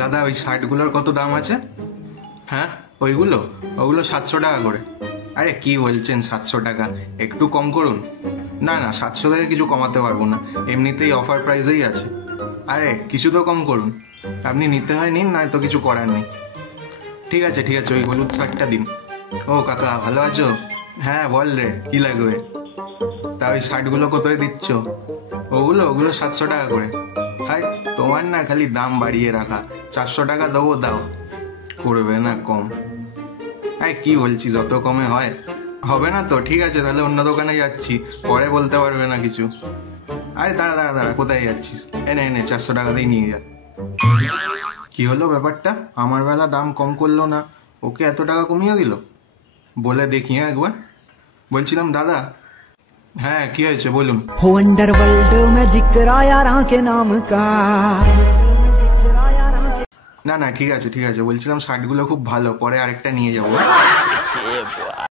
দাদা ওই শার্টগুলোর কত দাম আছে? হ্যাঁ ওইগুলো ওগুলো 700 টাকা করে। আরে কি বলছেন 700 টাকা, একটু কম করুন। না না 700 থেকে কিছু কমাতে পারবো না, এমনিতেই অফার প্রাইসেই আছে। আরে কিছু তো কম করুন, আপনি নিতে হয় নিন, নয় তো কিছু করার নেই। ঠিক আছে ঠিক আছে, ওই হলুদ শার্টটা দিন। ও কাকা ভালো আছো? হ্যাঁ বল রে কি লাগবে? তা ওই শার্টগুলো কোথায় দিচ্ছ? ওগুলো ওগুলো 700 টাকা করে। হাই তোমার না খালি দাম বাড়িয়ে রাখা, 400 টাকা দেবো দাও, করবে না কম? হ্যাঁ কি বলছিস, অত কমে হয়? হবে না তো, ঠিক আছে তাহলে অন্য দোকানে যাচ্ছি, পরে বলতে পারবে না কিছু। আরে দাঁড়া দাঁড়া দাঁড়া, কোথায় যাচ্ছিস? এনে এনে 400 টাকাতেই নিয়ে যা। কি হলো ব্যাপারটা, আমার বেলা দাম কম করলো না, ওকে এত টাকা কমিয়ে দিল? বলে দেখি হ্যাঁ একবার। বলছিলাম দাদা। হ্যাঁ কি হয়েছে বলুন। हो अंडरवर्ल्ड में जिक्र आया राह के नाम का। না না ঠিক আছে ঠিক আছে, বলছিলাম শার্টগুলো খুব ভালো, পরে আরেকটা নিয়ে যাবো।